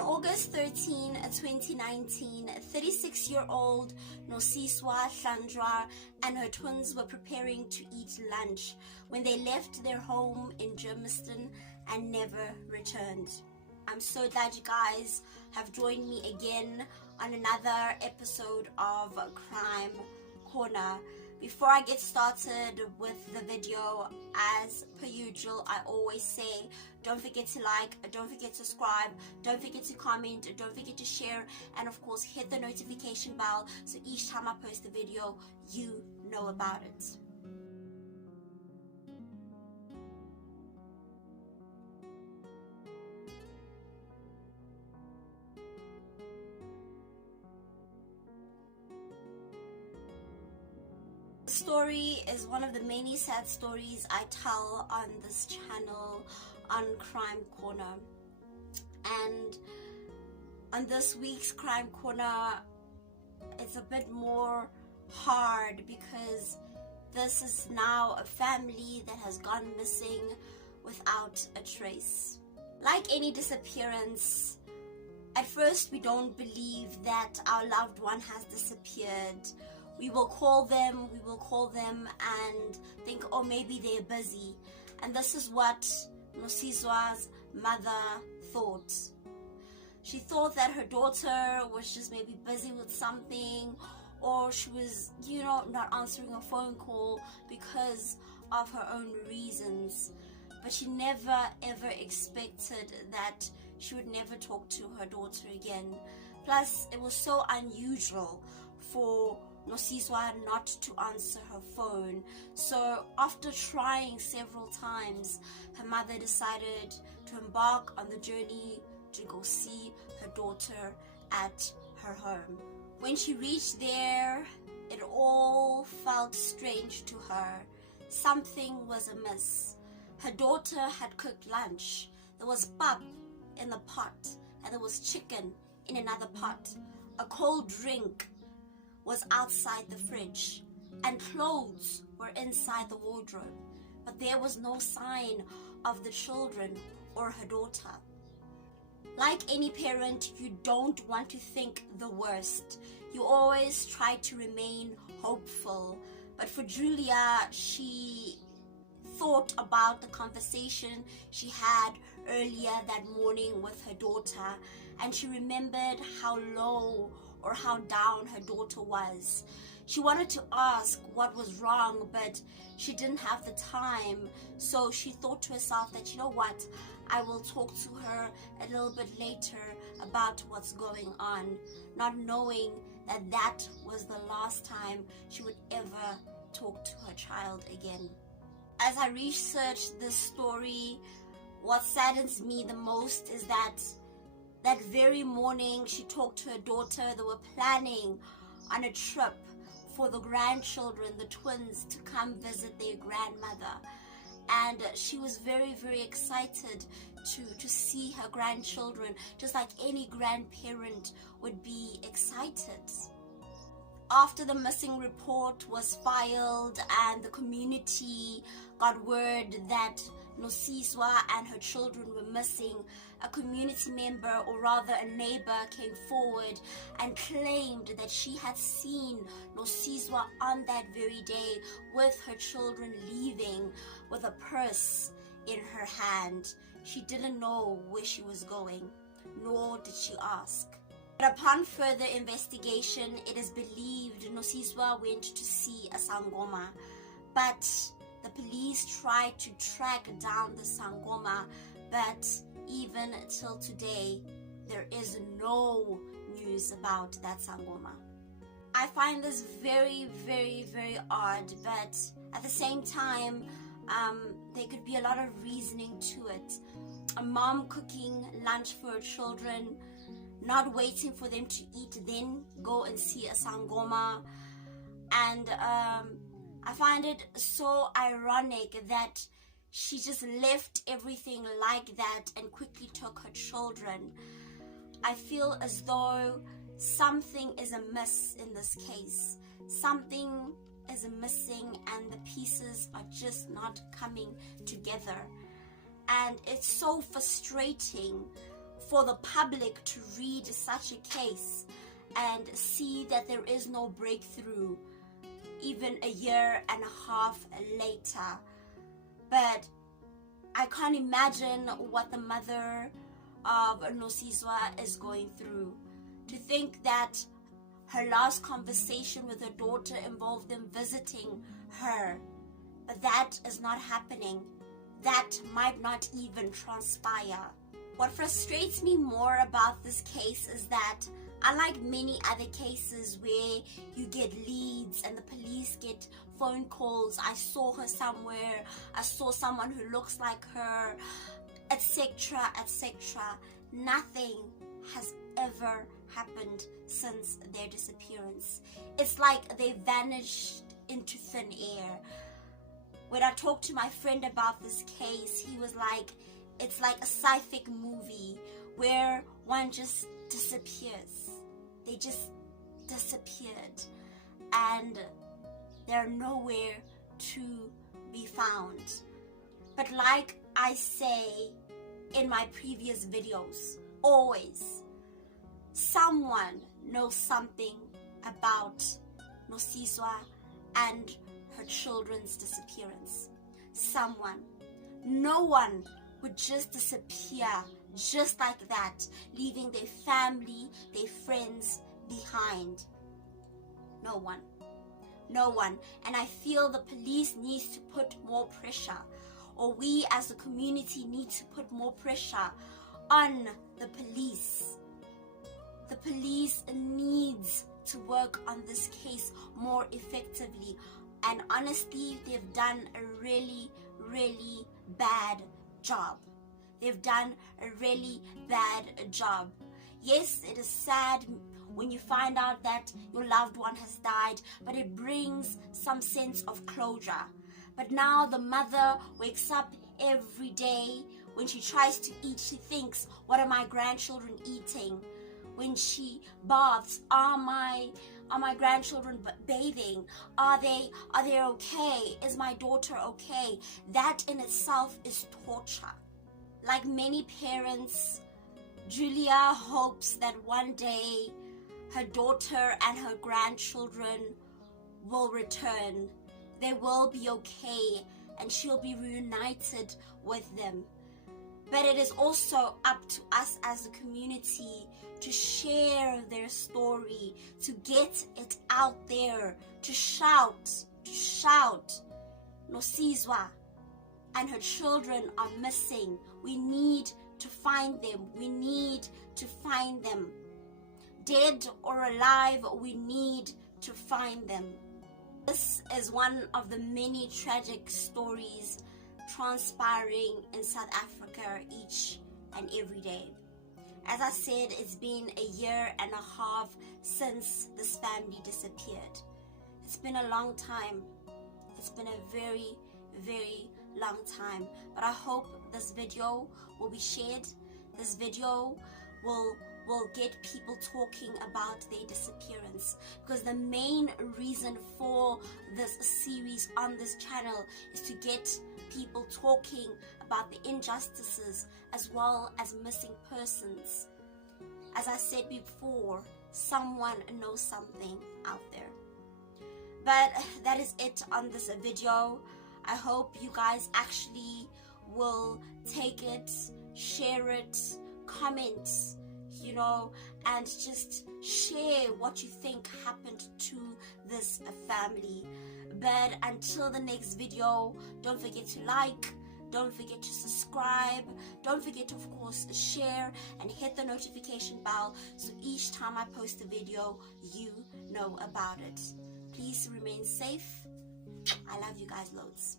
On August 13, 2019, 36-year-old Nosisa, Hlanjwa, and her twins were preparing to eat lunch when they left their home in Germiston and never returned. I'm so glad you guys have joined me again on another episode of Crime Corner. Before I get started with the video, as per usual, I always say, don't forget to like, don't forget to subscribe, don't forget to comment, don't forget to share, and of course hit the notification bell so each time I post a video, you know about it. Story is one of the many sad stories I tell on this channel on Crime Corner, and on this week's Crime Corner it's a bit more hard because this is now a family that has gone missing without a trace. Like any disappearance, at first we don't believe that our loved one has disappeared. We will call them and think, oh, maybe they're busy. And this is what Nosisa's mother thought. She thought that her daughter was just maybe busy with something, or she was, not answering a phone call because of her own reasons. But she never ever expected that she would never talk to her daughter again. Plus, it was so unusual for Nosisa not to answer her phone. So after trying several times, her mother decided to embark on the journey to go see her daughter at her home. When she reached there, it all felt strange to her. Something was amiss. Her daughter had cooked lunch. There was pap in the pot, and there was chicken in another pot. A cold drink was outside the fridge, and clothes were inside the wardrobe, but there was no sign of the children or her daughter. Like any parent, you don't want to think the worst. You always try to remain hopeful. But for Julia, she thought about the conversation she had earlier that morning with her daughter, and she remembered how low or how down her daughter was. She wanted to ask what was wrong, but she didn't have the time. So she thought to herself that, you know what, I will talk to her a little bit later about what's going on, not knowing that that was the last time she would ever talk to her child again. As I researched this story, what saddens me the most is that very morning she talked to her daughter. They were planning on a trip for the grandchildren, the twins, to come visit their grandmother. And she was very, very excited to see her grandchildren, just like any grandparent would be excited. After the missing report was filed and the community got word that Nosisa and her children were missing, a community member, or rather a neighbor, came forward and claimed that she had seen Nosisa on that very day with her children leaving with a purse in her hand. She didn't know where she was going, nor did she ask. But upon further investigation, it is believed Nosisa went to see a sangoma, but the police tried to track down the sangoma, but even till today, there is no news about that sangoma. I find this very, very, very odd, but at the same time, there could be a lot of reasoning to it. A mom cooking lunch for her children, not waiting for them to eat, then go and see a sangoma. And I find it so ironic that she just left everything like that and quickly took her children. I feel as though something is amiss in this case. Something is missing and the pieces are just not coming together. And it's so frustrating for the public to read such a case and see that there is no breakthrough even a year and a half later. But I can't imagine what the mother of Nosisa is going through. To think that her last conversation with her daughter involved them visiting her, but that is not happening. That might not even transpire. What frustrates me more about this case is that, unlike many other cases where you get leads and the police get phone calls, I saw her somewhere, I saw someone who looks like her, etc., etc., nothing has ever happened since their disappearance. It's like they vanished into thin air. When I talked to my friend about this case, he was like, it's like a sci-fi movie where one just disappears. They just disappeared and they're nowhere to be found. But like I say in my previous videos, always, someone knows something about Nosisa and her children's disappearance. Someone. No one would just disappear just like that, leaving their family, their friends behind. No one. No one. And I feel the police needs to put more pressure, or we as a community need to put more pressure on the police. The police needs to work on this case more effectively. And honestly, they've done a really, really bad job. They've done a really bad job. Yes, it is sad when you find out that your loved one has died, but it brings some sense of closure. But now the mother wakes up every day. When she tries to eat, she thinks, what are my grandchildren eating? When she baths, are my grandchildren bathing? Are they okay? Is my daughter okay? That in itself is torture. Like many parents, Julia hopes that one day her daughter and her grandchildren will return. They will be okay and she'll be reunited with them. But it is also up to us as a community to share their story, to get it out there, to shout. Nosisa and her children are missing. We need to find them. We need to find them. Dead or alive, we need to find them. This is one of the many tragic stories transpiring in South Africa each and every day. As I said, it's been a year and a half since this family disappeared. It's been a long time. It's been a very, very long time. But I hope this video will be shared. This video will get people talking about their disappearance, because the main reason for this series on this channel is to get people talking about the injustices as well as missing persons. As I said before, someone knows something out there. But that is it on this video. I hope you guys actually will take it, share it, comment, and just share what you think happened to this family. But until the next video, don't forget to like, don't forget to subscribe, don't forget to, of course, share and hit the notification bell so each time I post a video, you know about it. Please remain safe. I love you guys loads.